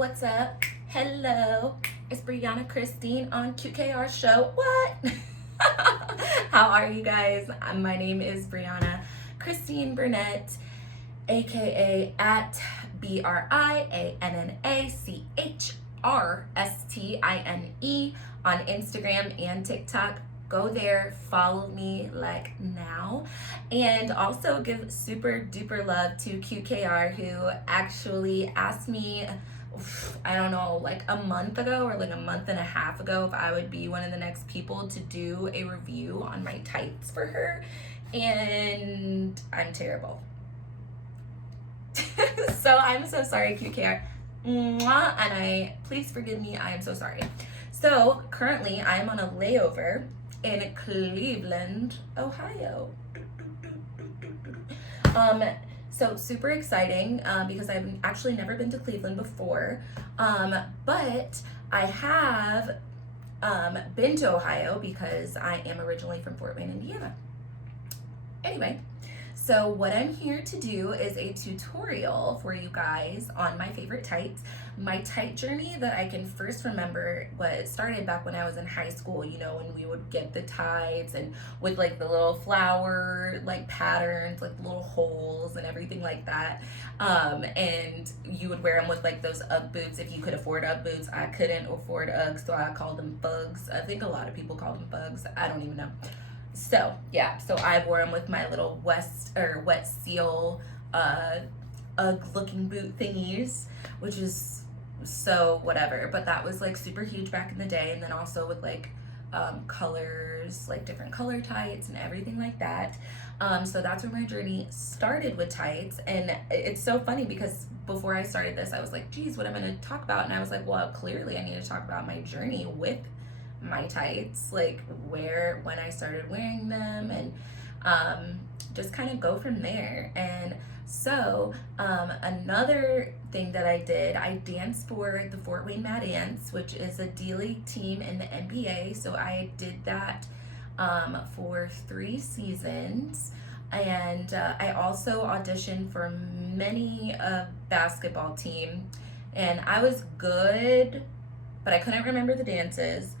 What's up? Hello, it's Brianna Christine on QKR Show. What? How are you guys? My name is Brianna Christine Burnett, aka at BriannaChristine on Instagram and TikTok. Go there, follow me like now, and also give super duper love to QKR, who actually asked me, I don't know, like a month ago or like a month and a half ago, if I would be one of the next people to do a review on my tights for her, and I'm terrible. So I'm so sorry, QKR. Mwah, and please forgive me, I am so sorry. So currently I'm on a layover in Cleveland, Ohio. So super exciting because I've actually never been to Cleveland before, but I have been to Ohio because I am originally from Fort Wayne, Indiana. Anyway, so what I'm here to do is a tutorial for you guys on my favorite tights. My tight journey that I can first remember started back when I was in high school, you know, when we would get the tights and with like the little flower like patterns, like little holes and everything like that. And you would wear them with like those Ugg boots if you could afford Ugg boots. I couldn't afford Uggs, so I called them Bugs. I think a lot of people call them Bugs. I don't even know. So yeah, so I wore them with my little wet seal Ugg looking boot thingies, which is so whatever, but that was like super huge back in the day. And then also with like colors, like different color tights and everything like that. So that's where my journey started with tights. And it's so funny because before I started this, I was like, geez, what am I going to talk about? And I was like, well, clearly I need to talk about my journey with my tights, like when I started wearing them, and just kind of go from there. And so another thing that I did, I danced for the Fort Wayne Mad Ants, which is a D-League team in the NBA. So I did that for 3 seasons. And I also auditioned for many basketball team, and I was good, but I couldn't remember the dances.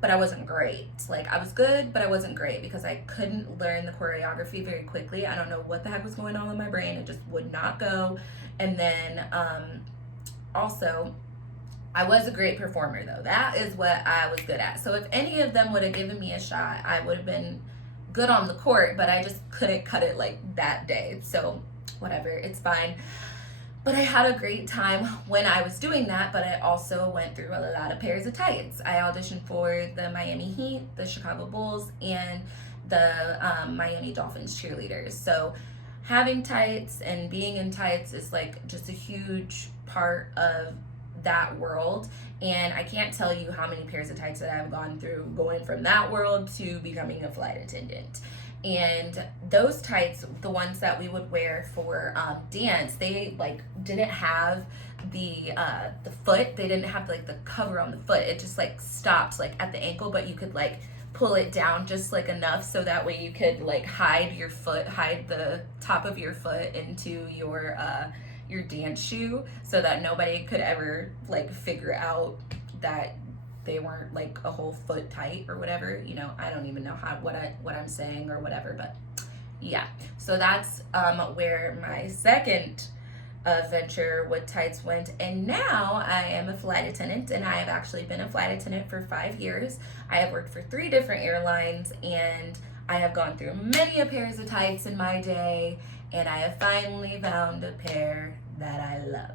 But I wasn't great. Like, I was good, but I wasn't great because I couldn't learn the choreography very quickly. I don't know what the heck was going on with my brain. It just would not go. And then also, I was a great performer, though. That is what I was good at. So if any of them would have given me a shot, I would have been good on the court, but I just couldn't cut it like that day. So whatever, it's fine. But I had a great time when I was doing that, but I also went through a lot of pairs of tights. I auditioned for the Miami Heat, the Chicago Bulls, and the Miami Dolphins cheerleaders. So having tights and being in tights is like just a huge part of that world. And I can't tell you how many pairs of tights that I've gone through going from that world to becoming a flight attendant. And those tights, the ones that we would wear for dance, they like didn't have the foot. They didn't have like the cover on the foot. It just like stopped like at the ankle, but you could like pull it down just like enough so that way you could like hide the top of your foot into your dance shoe, so that nobody could ever like figure out that they weren't like a whole foot tight or whatever, you know. I don't even know what I'm saying or whatever, but yeah. So that's where my second venture with tights went. And now I am a flight attendant, and I have actually been a flight attendant for 5 years. I have worked for 3 different airlines, and I have gone through many a pairs of tights in my day, and I have finally found a pair that I love.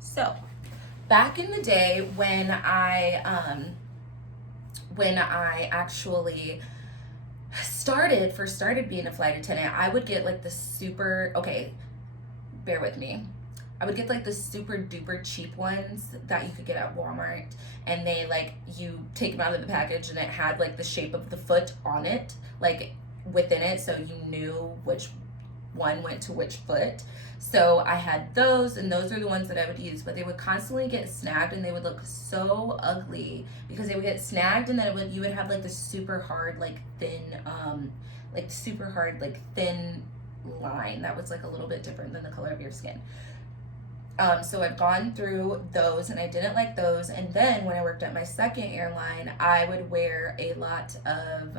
So back in the day when I actually started being a flight attendant, I would get like bear with me. I would get like the super duper cheap ones that you could get at Walmart, and they like, you take them out of the package and it had like the shape of the foot on it, like within it, so you knew which one went to which foot. So I had those, and those are the ones that I would use, but they would constantly get snagged, and they would look so ugly because they would get snagged, and then you would have like the super hard like thin line that was like a little bit different than the color of your skin. So I've gone through those and I didn't like those. And then when I worked at my second airline, I would wear a lot of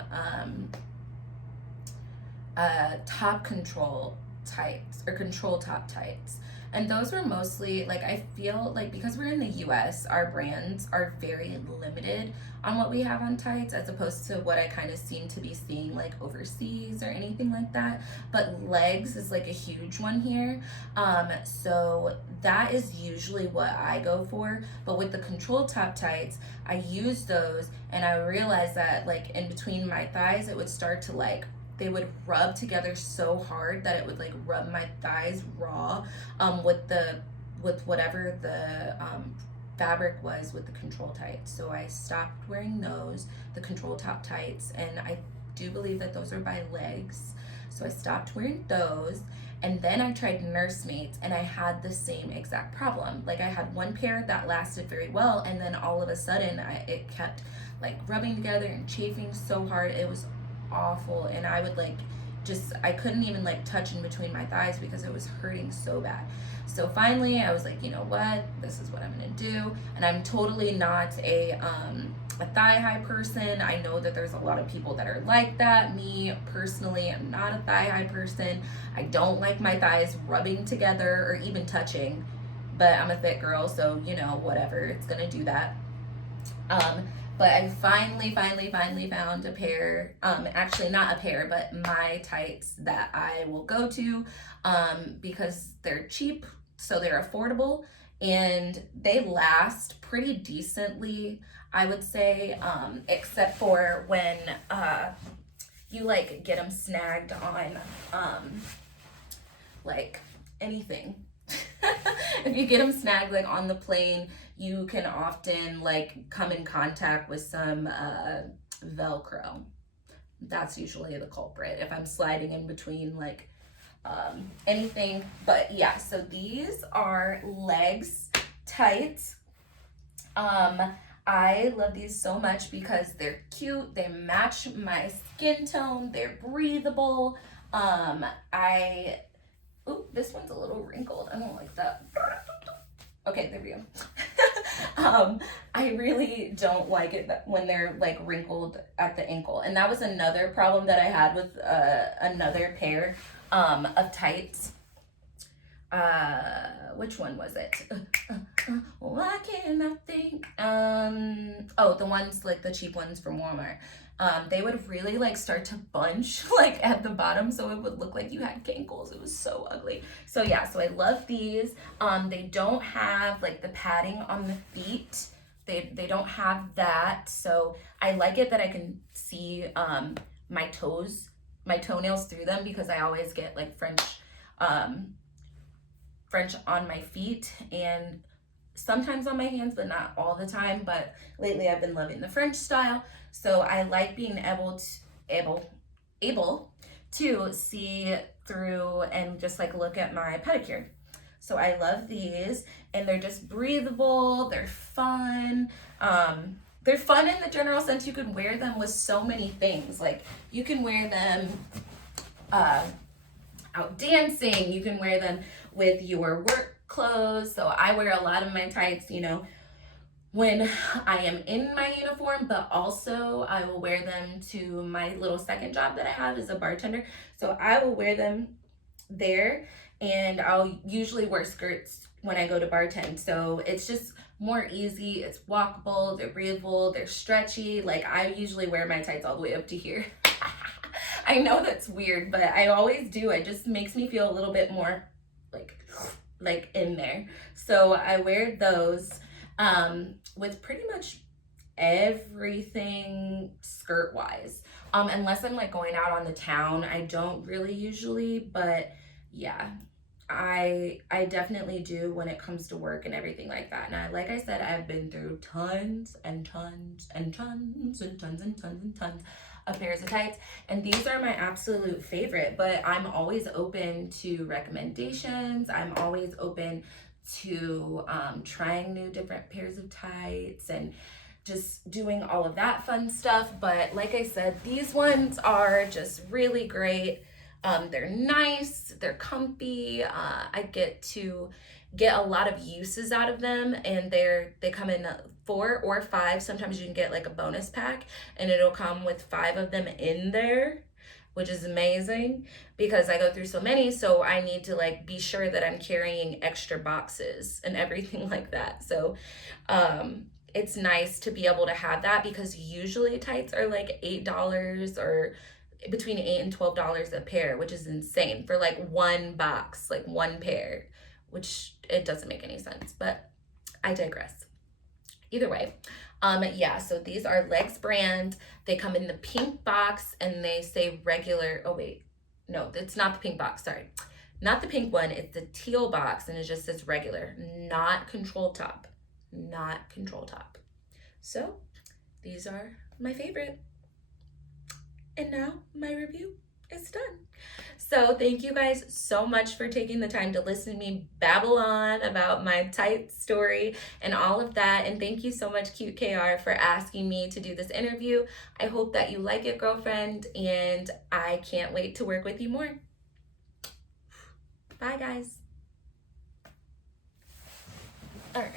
top control tights or control top tights. And those were mostly like, I feel like because we're in the US, our brands are very limited on what we have on tights as opposed to what I kind of seem to be seeing like overseas or anything like that. But legs is like a huge one here. So that is usually what I go for. But with the control top tights, I use those and I realized that like in between my thighs, it would start to like they would rub together so hard that it would like rub my thighs raw with whatever the fabric was with the control tights. So I stopped wearing those, the control top tights, and I do believe that those are by legs. So I stopped wearing those. And then I tried Nursemaid's and I had the same exact problem. Like I had one pair that lasted very well, and then all of a sudden it kept like rubbing together and chafing so hard. It was awful, and I would like I couldn't even like touch in between my thighs because it was hurting so bad. So finally I was like, you know what, this is what I'm gonna do. And I'm totally not a thigh high person. I know that there's a lot of people that are like that. Me personally, I'm not a thigh high person. I don't like my thighs rubbing together or even touching, but I'm a thick girl, so you know, whatever, it's gonna do that. But I finally found a pair, actually not a pair, but my tights that I will go to, because they're cheap, so they're affordable, and they last pretty decently, I would say, except for when, you like get them snagged on, like anything. If you get them snagged like on the plane, you can often like come in contact with some Velcro. That's usually the culprit if I'm sliding in between like anything. But yeah, so these are legs tights. I love these so much because they're cute, they match my skin tone, they're breathable. Ooh, this one's a little wrinkled. I don't like that. Okay, there we go. I really don't like it when they're like wrinkled at the ankle. And that was another problem that I had with another pair of tights. Which one was it? Why can't I think? Oh, the ones like the cheap ones from Walmart. They would really like start to bunch like at the bottom, so it would look like you had cankles. It was so ugly. So yeah, so I love these. They don't have like the padding on the feet. They don't have that, so I like it that I can see my toenails through them, because I always get like French on my feet and sometimes on my hands, but not all the time. But lately I've been loving the French style, so I like being able to see through and just like look at my pedicure. So I love these, and they're just breathable, they're fun. They're fun in the general sense. You can wear them with so many things. Like you can wear them out dancing, you can wear them with your work clothes. So I wear a lot of my tights, you know, when I am in my uniform, but also I will wear them to my little second job that I have as a bartender. So I will wear them there, and I'll usually wear skirts when I go to bartend. So it's just more easy, it's walkable, they're breathable, they're stretchy. Like I usually wear my tights all the way up to here. I know that's weird, but I always do. It just makes me feel a little bit more like in there. So I wear those with pretty much everything skirt wise, unless I'm like going out on the town. I don't really usually, but yeah, I definitely do when it comes to work and everything like that. And like I said, I've been through tons and tons and tons and tons and tons and tons of pairs of tights, and these are my absolute favorite. But I'm always open to recommendations. I'm always open to trying new different pairs of tights and just doing all of that fun stuff. But like I said, these ones are just really great. They're nice, they're comfy. I get to get a lot of uses out of them, and they come in 4 or 5. Sometimes you can get like a bonus pack and it'll come with 5 of them in there, which is amazing because I go through so many, so I need to like be sure that I'm carrying extra boxes and everything like that. So it's nice to be able to have that because usually tights are like $8 or between $8 and $12 a pair, which is insane for like one box, like one pair, which it doesn't make any sense, but I digress. Either way, yeah, so these are Legs brand. They come in the pink box and they say regular. Oh wait, no, it's not the pink box, sorry. Not the pink one, it's the teal box and it just says regular, not control top. Not control top. So these are my favorite. And now my review is done. So thank you guys so much for taking the time to listen to me babble on about my tight story and all of that. And thank you so much, Cute KR, for asking me to do this interview. I hope that you like it, girlfriend, and I can't wait to work with you more. Bye, guys. All right.